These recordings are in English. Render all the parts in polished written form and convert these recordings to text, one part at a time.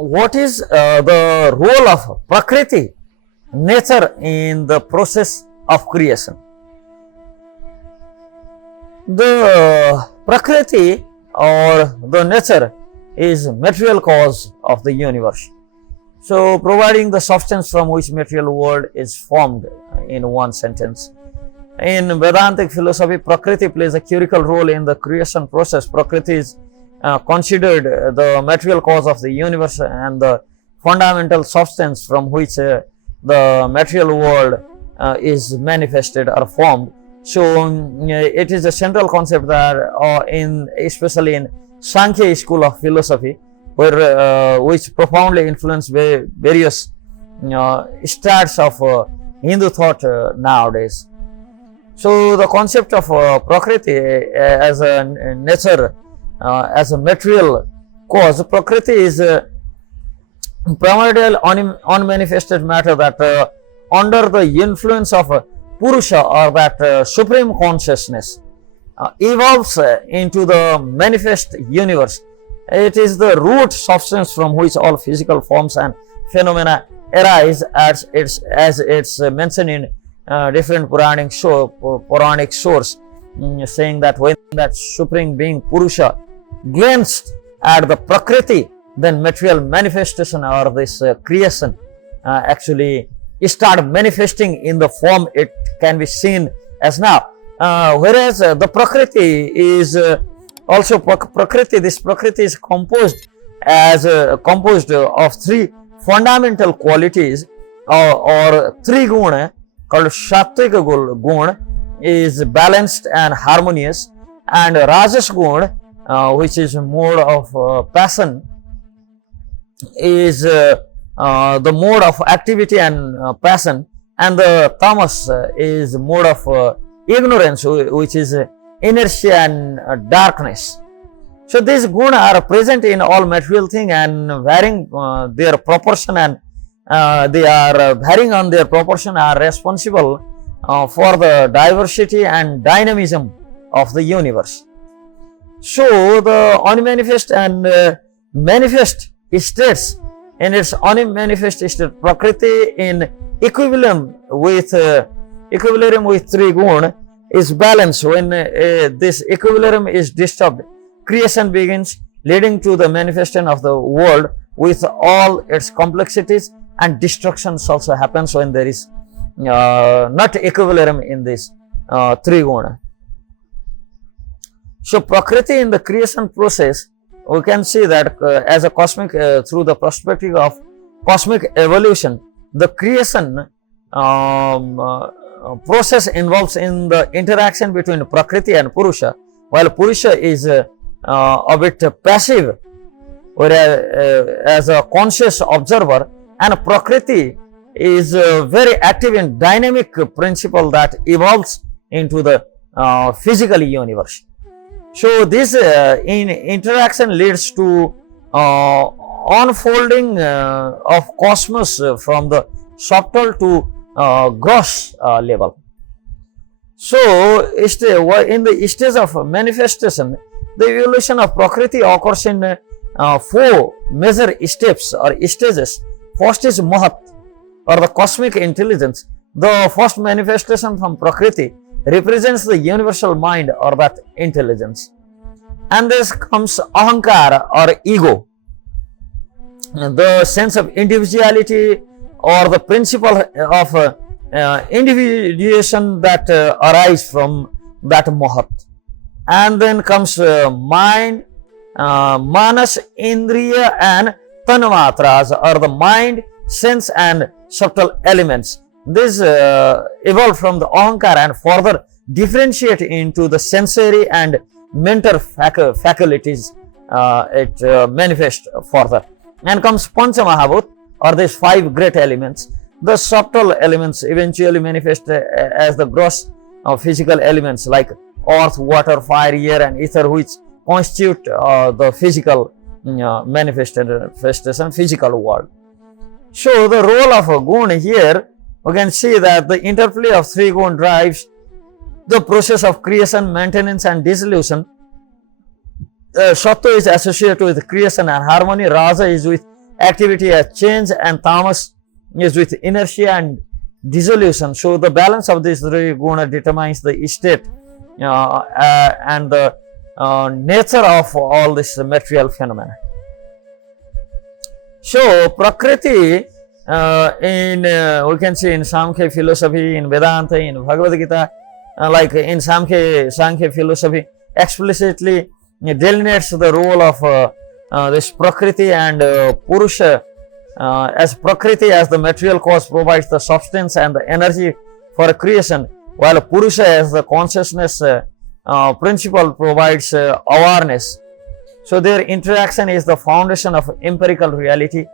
what is the role of Prakriti, nature, in the process of creation? The Prakriti or the nature is material cause of the universe. So, providing the substance from which material world is formed in one sentence. In Vedantic philosophy, Prakriti plays a critical role in the creation process. Prakriti is considered the material cause of the universe and the fundamental substance from which the material world is manifested or formed. So, it is a central concept that especially in Sankhya school of philosophy, where which profoundly influenced various strates of Hindu thought nowadays. So, the concept of Prakriti as a nature, as a material cause, Prakriti is primordial unmanifested matter that under the influence of Purusha, or that supreme consciousness, evolves into the manifest universe. It is the root substance from which all physical forms and phenomena arise, as it's mentioned in different Puranic source, saying that when that supreme being Purusha glanced at the Prakriti, then material manifestation or this creation actually start manifesting in the form it can be seen as now. Whereas the Prakriti is also this Prakriti is composed of three fundamental qualities or three guna called Sattvic guna, is balanced and harmonious, and Rajas guna, which is mode of passion, is the mode of activity and passion, and the Tamas is mode of ignorance, which is inertia and darkness. So, these guna are present in all material things and varying their proportion, and they are varying on their proportion, are responsible for the diversity and dynamism of the universe. So, the unmanifest and manifest states, in its unmanifest state, Prakriti in equilibrium with three guna is balanced. When this equilibrium is disturbed, creation begins, leading to the manifestation of the world with all its complexities, and destructions also happens when there is not equilibrium in this three guna. So, Prakriti in the creation process, we can see that as a cosmic, through the perspective of cosmic evolution, the creation process involves in the interaction between Prakriti and Purusha, while Purusha is a bit passive, whereas as a conscious observer, and Prakriti is very active and dynamic principle that evolves into the physical universe. So, this interaction leads to unfolding of cosmos from the subtle to gross level. So, in the stage of manifestation, the evolution of Prakriti occurs in four major steps or stages. First is Mahat, or the cosmic intelligence. The first manifestation from Prakriti represents the universal mind or that intelligence. And this comes Ahankara or ego, the sense of individuality or the principle of individuation that arise from that Mahat. And then comes mind, Manas, Indriya and Tanmatras, or the mind, sense and subtle elements. This evolved from the Ahankara and further differentiate into the sensory and mental faculties. It manifests further. And comes Panchamahabhut, or these five great elements. The subtle elements eventually manifest as the gross physical elements like earth, water, fire, air and ether, which constitute the physical manifestation, physical world. So, the role of a guna here, we can see that the interplay of three guna drives the process of creation, maintenance and dissolution. Sattva is associated with creation and harmony, Raja is with activity as change, and tamas is with inertia and dissolution. So the balance of these three guna determines the state and the nature of all this material phenomena. So Prakriti we can see in Samkhya philosophy, in Vedanta, in Bhagavad Gita, like in Samkhya philosophy, explicitly delineates the role of this Prakriti and Purusha, as Prakriti as the material cause provides the substance and the energy for creation, while Purusha as the consciousness principle provides awareness. So their interaction is the foundation of empirical reality,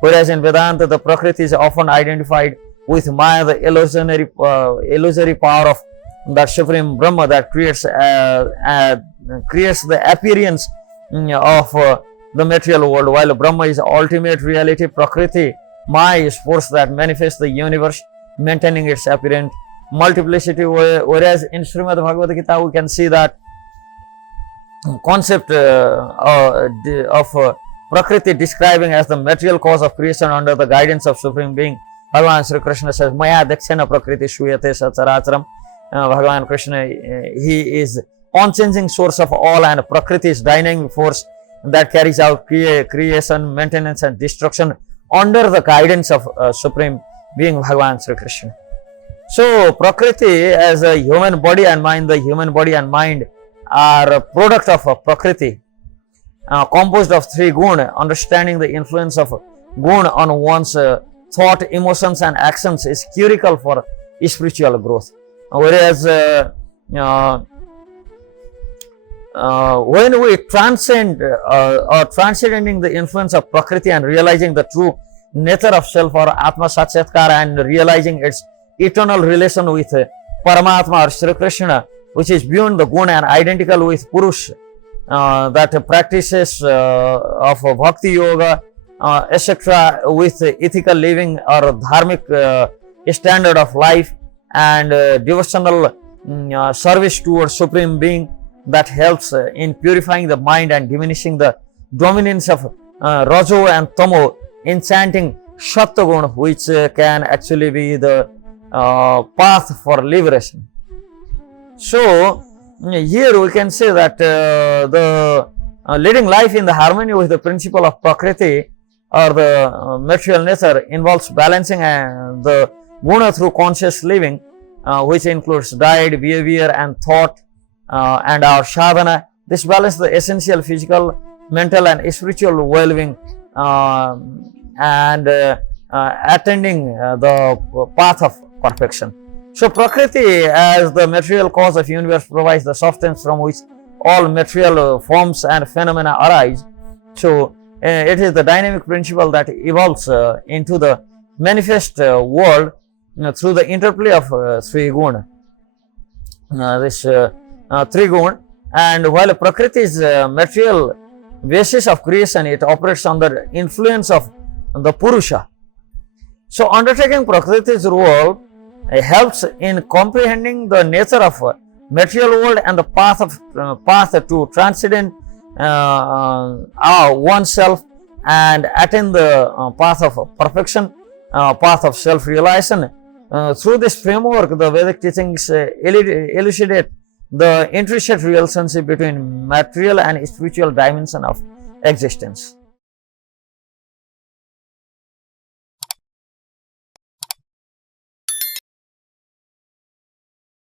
whereas in Vedanta the Prakriti is often identified with Maya, the illusory power of that Supreme Brahma that creates the appearance of the material world, while Brahma is ultimate reality. Prakriti, Maya, is force that manifests the universe, maintaining its apparent multiplicity, whereas in Srimad Bhagavad Gita we can see that concept of Prakriti describing as the material cause of creation under the guidance of Supreme Being. Bhagavan Sri Krishna says, Maya dakshana Prakriti shuyate sacharacharam. Bhagavan Krishna, he is unchanging source of all, and Prakriti is dynamic force that carries out creation, maintenance and destruction under the guidance of Supreme Being Bhagavan Sri Krishna. So Prakriti as a human body and mind, the human body and mind are a product of Prakriti, composed of three guna. Understanding the influence of guna on one's thought, emotions and actions is critical for spiritual growth. Whereas when we transcend or transcending the influence of Prakriti and realizing the true nature of self or Atma Sakshatkar and realizing its eternal relation with Paramatma or Sri Krishna, which is beyond the guna and identical with Purush, that practices of bhakti yoga, etc., with ethical living or dharmic standard of life and devotional service towards Supreme Being, that helps in purifying the mind and diminishing the dominance of Rajo and Tamo, enchanting Sattva, which can actually be the path for liberation. So here we can say that the leading life in the harmony with the principle of Prakriti or the material nature involves balancing the guna through conscious living, which includes diet, behavior and thought and our sadhana. This balances the essential physical, mental and spiritual well-being and attending the path of perfection. So Prakriti as the material cause of universe provides the substance from which all material forms and phenomena arise. So it is the dynamic principle that evolves into the manifest world through the interplay of three guna. Three guna, and while Prakriti is material basis of creation, it operates under influence of the Purusha. So undertaking Prakriti's role helps in comprehending the nature of material world and the path to transcend oneself and attain the path of perfection, path of self-realization. Through this framework, the Vedic teachings elucidate the intricate relationship between material and spiritual dimension of existence.